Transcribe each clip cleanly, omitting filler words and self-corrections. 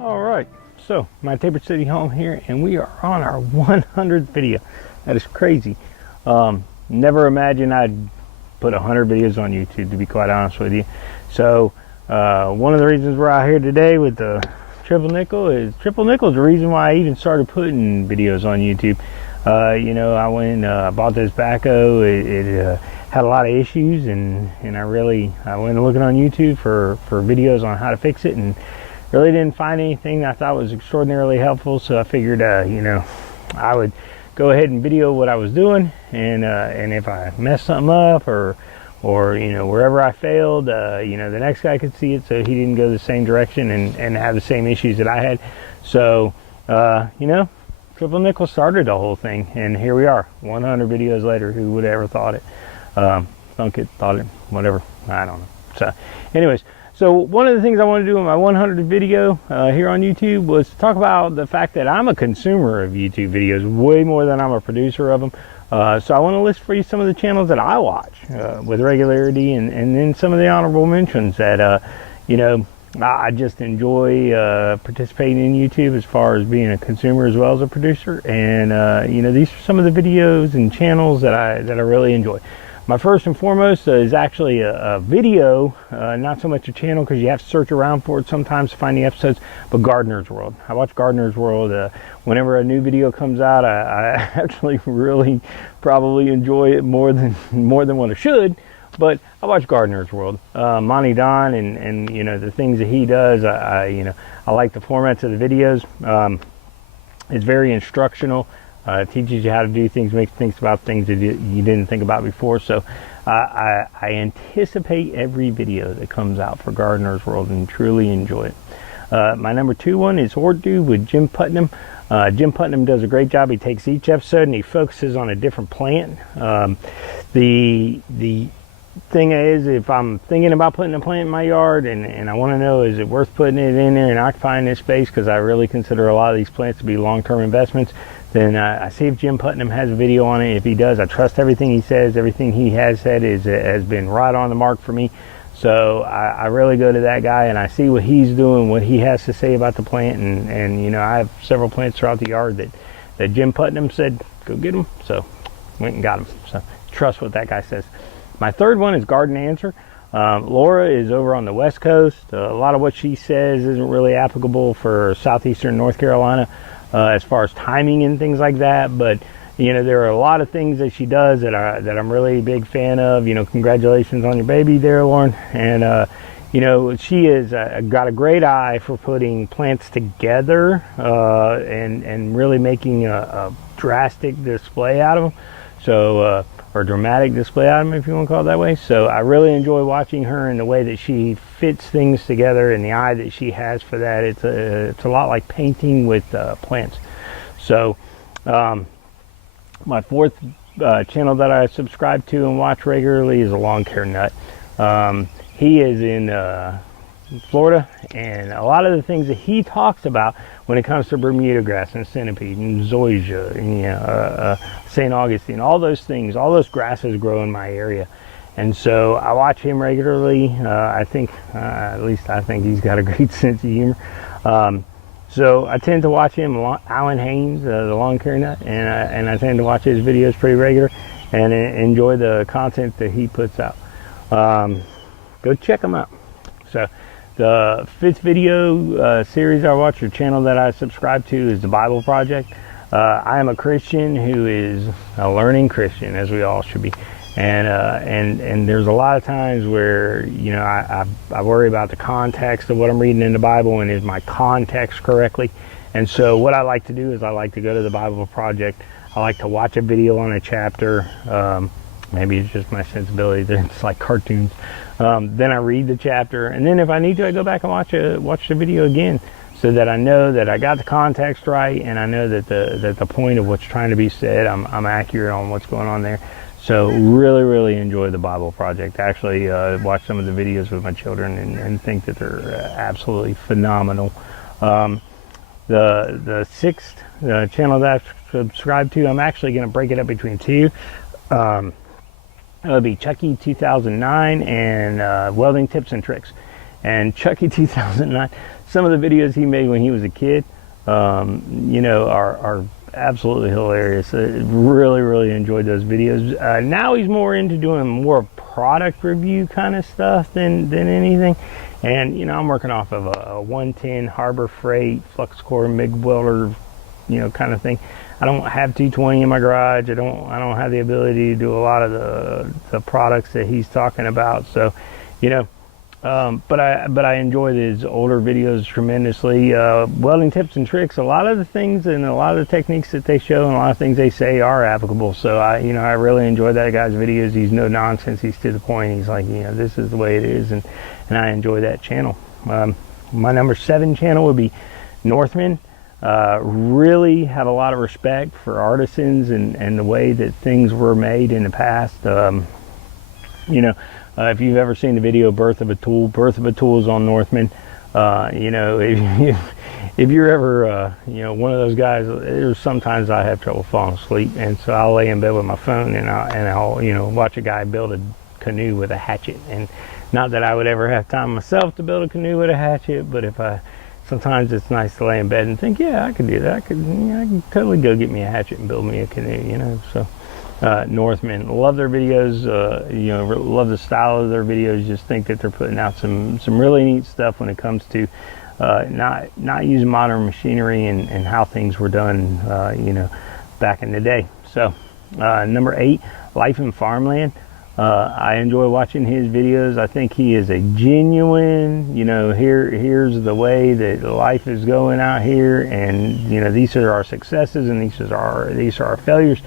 All right, so my Tabor City home here, and we are on our 100th video. That is crazy. Never imagined I'd put 100 videos on YouTube, to be quite honest with you. So one of the reasons we're out here today with the triple nickel is the reason why I even started putting videos on YouTube. You know, I went bought this backhoe. It had a lot of issues, and I went looking on YouTube for videos on how to fix it, and really didn't find anything that I thought was extraordinarily helpful. So I figured, you know, I would go ahead and video what I was doing, and if I messed something up or you know, wherever I failed, you know, the next guy could see it, so he didn't go the same direction and have the same issues that I had. So you know, triple nickel started the whole thing, and here we are 100 videos later. Who would have ever thought it? Thunk it, thought it, whatever, I don't know. So anyways, so one of the things I want to do in my 100th video here on YouTube was to talk about the fact that I'm a consumer of YouTube videos way more than I'm a producer of them. So I want to list for you some of the channels that I watch with regularity, and then some of the honorable mentions that you know, I just enjoy participating in YouTube as far as being a consumer as well as a producer. And you know, these are some of the videos and channels that I really enjoy. My first and foremost is actually a video, not so much a channel, because you have to search around for it sometimes to find the episodes, but Gardener's World. I watch Gardener's World whenever a new video comes out. I actually really probably enjoy it more than what I should, but I watch Gardener's World. Monty Don and you know, the things that he does, you know, I like the formats of the videos. It's very instructional. It teaches you how to do things, makes you think about things that you didn't think about before. So I anticipate every video that comes out for Gardener's World and truly enjoy it. My number 2 one is Ordo with Jim Putnam. Jim Putnam does a great job. He takes each episode and he focuses on a different plant. The thing is, if I'm thinking about putting a plant in my yard and I want to know, is it worth putting it in there and occupying this space, because I really consider a lot of these plants to be long-term investments, then I see if Jim Putnam has a video on it. If he does, I trust everything he says. Everything he has said has been right on the mark for me. So I really go to that guy and I see what he's doing, what he has to say about the plant. And you know, I have several plants throughout the yard that Jim Putnam said, go get them. So went and got them. So trust what that guy says. My third one is Garden Answer. Laura is over on the West Coast. A lot of what she says isn't really applicable for southeastern North Carolina as far as timing and things like that. But you know, there are a lot of things that she does that I'm really a big fan of. You know, congratulations on your baby there, Lauren. And you know, she is got a great eye for putting plants together and really making a drastic display out of them. So or dramatic display out of them, if you want to call it that way. So I really enjoy watching her and the way that she fits things together and the eye that she has for that. It's a lot like painting with plants. So my fourth channel that I subscribe to and watch regularly is a Lawn Care Nut. He is in Florida, and a lot of the things that he talks about when it comes to Bermuda grass and centipede and zoysia and you know, St. Augustine, all those things, all those grasses grow in my area. And so I watch him regularly. I think, at least I think he's got a great sense of humor. So I tend to watch him, Alan Haynes, the Lawn Care Nut, and I tend to watch his videos pretty regular and enjoy the content that he puts out. Go check him out. So the fifth video series I watch, or channel that I subscribe to, is the Bible Project. I am a Christian who is a learning Christian, as we all should be. And there's a lot of times where, you know, I worry about the context of what I'm reading in the Bible, and is my context correctly. And so what I like to do is I like to go to the Bible Project. I like to watch a video on a chapter. Maybe it's just my sensibility that it's like cartoons. Then I read the chapter, and then if I need to, I go back and watch the video again, so that I know that I got the context right, and I know that the point of what's trying to be said, I'm accurate on what's going on there. So really enjoy the Bible Project. I actually watch some of the videos with my children and think that they're absolutely phenomenal. The sixth channel that I've subscribed to, I'm actually going to break it up between two. It would be Chucky 2009 and Welding Tips and Tricks. And Chucky 2009, some of the videos he made when he was a kid, you know, are absolutely hilarious. Really enjoyed those videos. Now he's more into doing more product review kind of stuff than anything. And you know, I'm working off of a 110 Harbor Freight flux core MIG welder, you know, kind of thing. I don't have 220 in my garage. I don't have the ability to do a lot of the products that he's talking about. So, you know, but I enjoy his older videos tremendously. Welding tips and tricks. A lot of the things and a lot of the techniques that they show and a lot of things they say are applicable. So I really enjoy that guy's videos. He's no nonsense. He's to the point. He's like, you know, this is the way it is, and I enjoy that channel. My number 7 channel would be Northman. Really have a lot of respect for artisans and the way that things were made in the past. You know, if you've ever seen the video Birth of a Tool is on Northman. You know, if you're ever you know, one of those guys, there's sometimes I have trouble falling asleep, and so I'll lay in bed with my phone and I'll you know, watch a guy build a canoe with a hatchet. And not that I would ever have time myself to build a canoe with a hatchet, but sometimes it's nice to lay in bed and think, yeah, I could do that. I can totally go get me a hatchet and build me a canoe, you know. So Northmen, love their videos. You know, love the style of their videos. Just think that they're putting out some really neat stuff when it comes to not using modern machinery and how things were done, you know, back in the day. So number 8, Life in Farmland. I enjoy watching his videos. I think he is a genuine, you know, here's the way that life is going out here, and you know, these are our successes and these are our failures,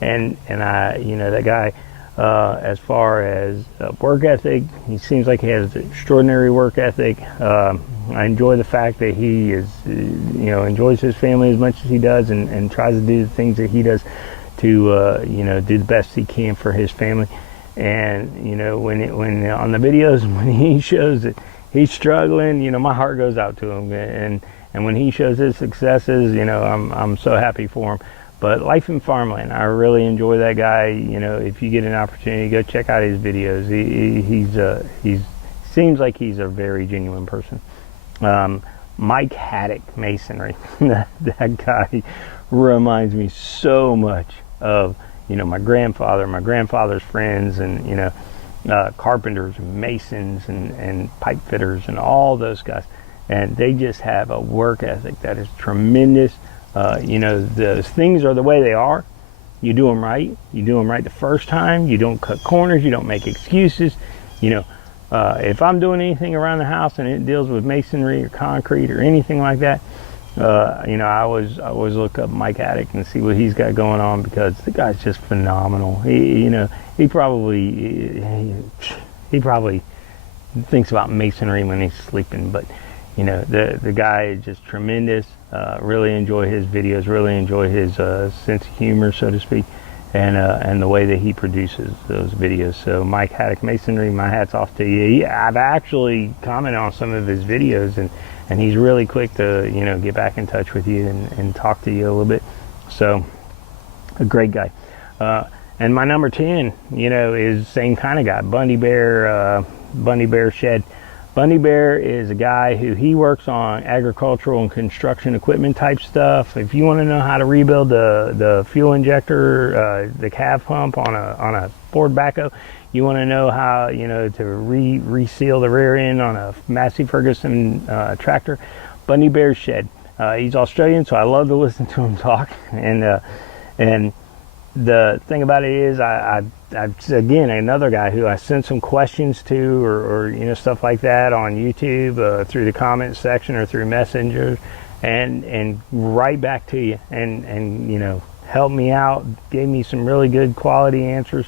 and I, you know, that guy, as far as work ethic, he seems like he has extraordinary work ethic. I enjoy the fact that he is, you know, enjoys his family as much as he does, and tries to do the things that he does to you know, do the best he can for his family. And you know, when on the videos, when he shows that he's struggling, you know, my heart goes out to him. And when he shows his successes, you know, I'm so happy for him. But Life in Farmland, I really enjoy that guy. You know, if you get an opportunity, go check out his videos. He seems like he's a very genuine person. Mike Haddock Masonry, that guy reminds me so much of, you know, my grandfather's friends, and you know, carpenters and masons and pipe fitters and all those guys, and they just have a work ethic that is tremendous. You know, the things are the way they are. You do them right. You do them right the first time. You don't cut corners. You don't make excuses. You know, if I'm doing anything around the house and it deals with masonry or concrete or anything like that, you know, I always look up Mike Haddock and see what he's got going on, because the guy's just phenomenal. You know, he probably thinks about masonry when he's sleeping, but you know, the guy is just tremendous. Really enjoy his videos. Really enjoy his sense of humor, so to speak, and the way that he produces those videos. So Mike Haddock Masonry, my hat's off to you. I've actually commented on some of his videos, and he's really quick to, you know, get back in touch with you and talk to you a little bit. So a great guy. And my number 10, you know, is the same kind of guy, Bundy Bear Shed. Bundy Bear is a guy who he works on agricultural and construction equipment type stuff. If you want to know how to rebuild the fuel injector, the calf pump on a Ford backhoe, you want to know how, you know, to reseal the rear end on a Massey Ferguson tractor, Bundy Bear Shed. He's Australian, so I love to listen to him talk. And the thing about it is, I've again, another guy who I sent some questions to, or you know, stuff like that on YouTube, through the comment section or through Messenger, and right back to you, and you know, helped me out, gave me some really good quality answers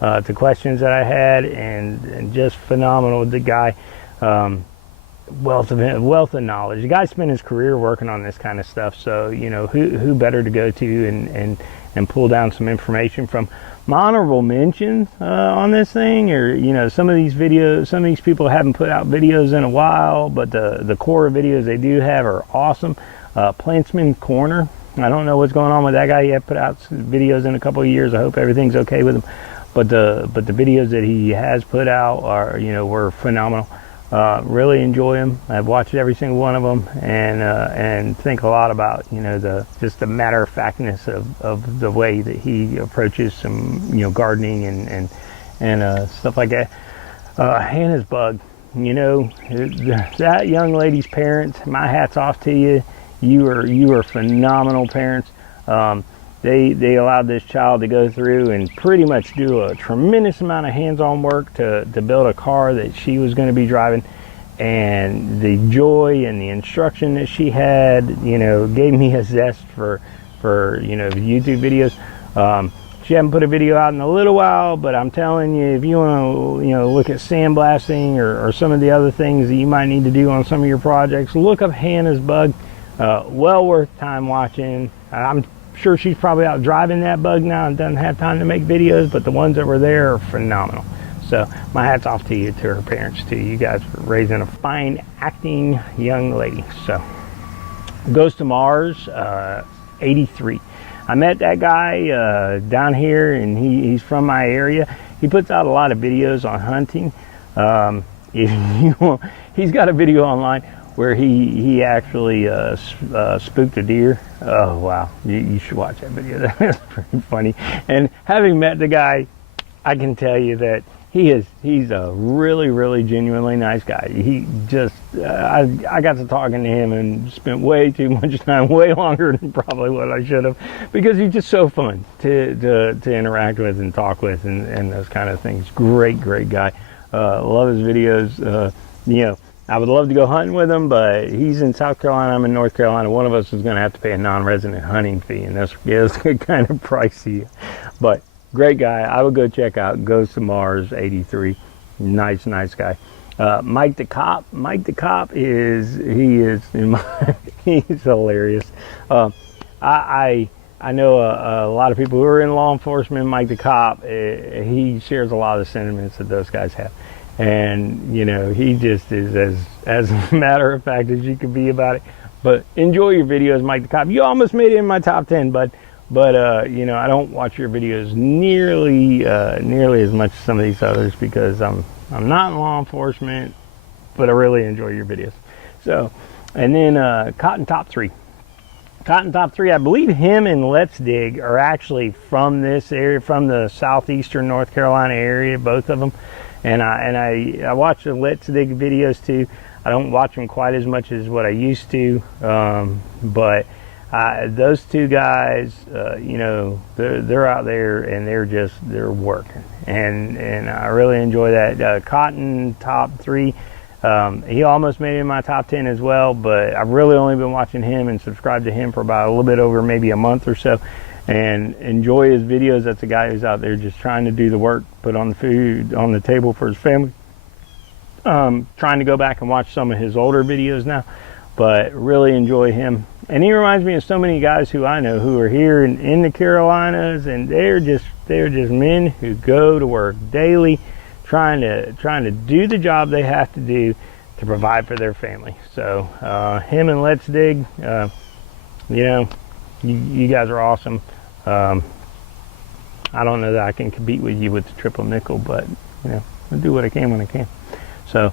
to questions that I had, and just phenomenal. The guy, wealth of knowledge. The guy spent his career working on this kind of stuff, so you know, who better to go to and pull down some information from. My honorable mentions on this thing, or you know, some of these people haven't put out videos in a while, but the core videos they do have are awesome. Plantsman Corner, I don't know what's going on with that guy. He had put out videos in a couple of years. I hope everything's okay with him, but the videos that he has put out are, you know, were phenomenal. Really enjoy them. I've watched every single one of them, and think a lot about, you know, just the matter of factness of the way that he approaches some, you know, gardening and stuff like that. Hannah's bug, you know, that young lady's parents, my hat's off to you. You are phenomenal parents. They allowed this child to go through and pretty much do a tremendous amount of hands-on work to build a car that she was going to be driving, and the joy and the instruction that she had, you know, gave me a zest for you know, YouTube videos. She hasn't put a video out in a little while, but I'm telling you, if you want to, you know, look at sandblasting or some of the other things that you might need to do on some of your projects, look up Hannah's bug. Well worth time watching. I'm sure she's probably out driving that bug now and doesn't have time to make videos, but the ones that were there are phenomenal. So my hat's off to you, to her parents too. You guys are raising a fine acting young lady. So Goes to Mars, 83. I met that guy down here, and he's from my area. He puts out a lot of videos on hunting. If you want, he's got a video online where he actually spooked a deer. Oh wow, you should watch that video. That's pretty funny. And having met the guy, I can tell you that he's a really genuinely nice guy. He just I got to talking to him and spent way too much time, way longer than probably what I should have, because he's just so fun to interact with and talk with and those kind of things. Great guy. Love his videos. You know, I would love to go hunting with him, but he's in South Carolina, I'm in North Carolina. One of us is going to have to pay a non-resident hunting fee, and that's kind of pricey. But great guy. I would go check out Goes to Mars 83. Nice guy. Mike the Cop. Mike the Cop he's hilarious. I know a lot of people who are in law enforcement. Mike the Cop, he shares a lot of the sentiments that those guys have. And, you know, he just is as a matter of fact as you could be about it. But enjoy your videos, Mike the Cop. You almost made it in my top 10, but you know, I don't watch your videos nearly as much as some of these others, because I'm not in law enforcement, but I really enjoy your videos. So, and then Cotton Top 3. Cotton Top 3, I believe him and Let's Dig are actually from this area, from the southeastern North Carolina area, both of them. And I watch the Let's Dig videos too. I don't watch them quite as much as what I used to, but those two guys, you know, they're out there and they're working, and I really enjoy that. Cotton Top 3, he almost made it in my top 10 as well, but I've really only been watching him and subscribed to him for about a little bit over maybe a month or so, and enjoy his videos. That's a guy who's out there just trying to do the work, put on the food on the table for his family. Trying to go back and watch some of his older videos now, but really enjoy him. And he reminds me of so many guys who I know who are here in the Carolinas, and they're just men who go to work daily, trying to do the job they have to do to provide for their family. So him and Let's Dig, you know, you guys are awesome. I don't know that I can compete with you with the triple nickel, but you know, I'll do what I can when I can. So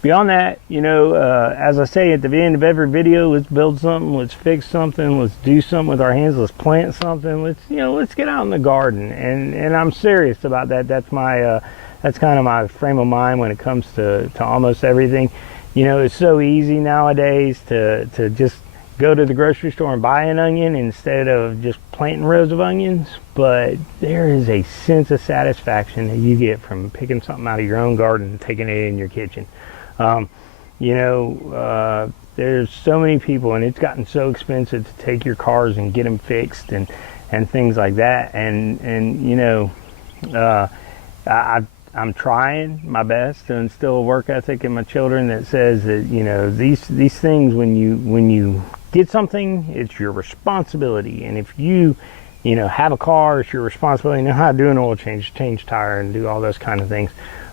beyond that, you know, as I say at the end of every video, let's build something, let's fix something, let's do something with our hands, let's plant something, let's get out in the garden. And I'm serious about that. That's my that's kind of my frame of mind when it comes to almost everything. You know, it's so easy nowadays to just go to the grocery store and buy an onion instead of just planting rows of onions, but there is a sense of satisfaction that you get from picking something out of your own garden and taking it in your kitchen. You know, there's so many people, and it's gotten so expensive to take your cars and get them fixed and things like that. And you know, I'm trying my best to instill a work ethic in my children that says that, you know, these things, when you get something, it's your responsibility. And if you know, have a car, it's your responsibility. You know how to do an oil change tire, and do all those kind of things.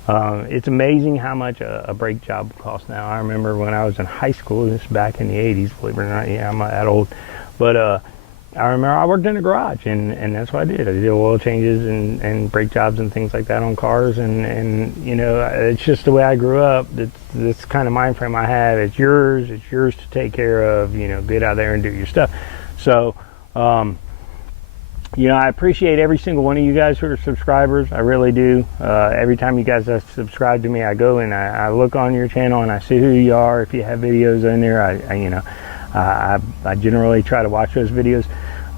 It's amazing how much a brake job costs now. I remember when I was in high school, this back in the 80s, believe it or not. Yeah, I'm not that old. But I remember I worked in a garage, and that's what I did. I did oil changes and brake jobs and things like that on cars, and you know, it's just the way I grew up. That's kind of mind frame I have. It's yours to take care of. You know, get out there and do your stuff. So, you know, I appreciate every single one of you guys who are subscribers. I really do. Every time you guys subscribe to me, I go and I look on your channel and I see who you are. If you have videos in there, I generally try to watch those videos,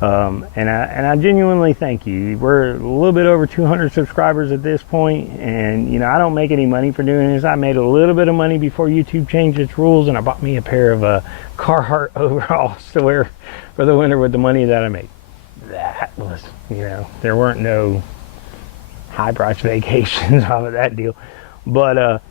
and I genuinely thank you. We're a little bit over 200 subscribers at this point, and you know, I don't make any money for doing this. I made a little bit of money before YouTube changed its rules, and I bought me a pair of Carhartt overalls to wear for the winter with the money that I made. That was, you know, there weren't no high price vacations off of that deal, but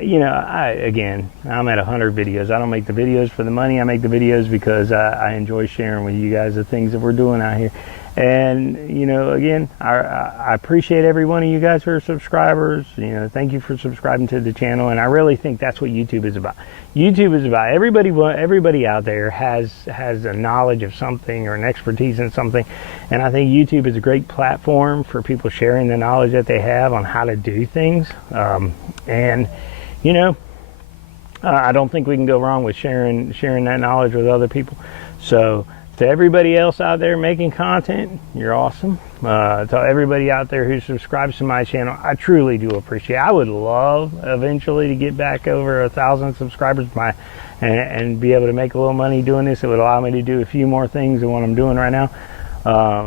you know, again, I'm at 100 videos. I don't make the videos for the money. I make the videos because I enjoy sharing with you guys the things that we're doing out here. And, you know, again, I appreciate every one of you guys who are subscribers. You know, thank you for subscribing to the channel. And I really think that's what YouTube is about. YouTube is about everybody out there has a knowledge of something or an expertise in something. And I think YouTube is a great platform for people sharing the knowledge that they have on how to do things. And, you know, I don't think we can go wrong with sharing that knowledge with other people. So, to everybody else out there making content, you're awesome. To everybody out there who subscribes to my channel, I truly do appreciate it. I would love eventually to get back over 1,000 subscribers and be able to make a little money doing this. It would allow me to do a few more things than what I'm doing right now,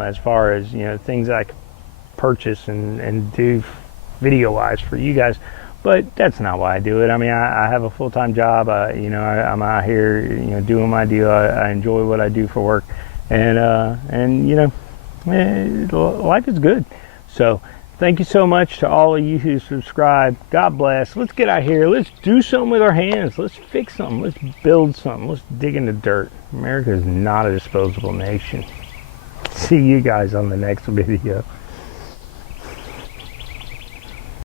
as far as, you know, things I can purchase and do video wise for you guys. But that's not why I do it. I mean, I have a full-time job. You know, I'm out here, you know, doing my deal. I enjoy what I do for work, and you know, life is good. So, thank you so much to all of you who subscribe. God bless. Let's get out here. Let's do something with our hands. Let's fix something. Let's build something. Let's dig in the dirt. America is not a disposable nation. See you guys on the next video.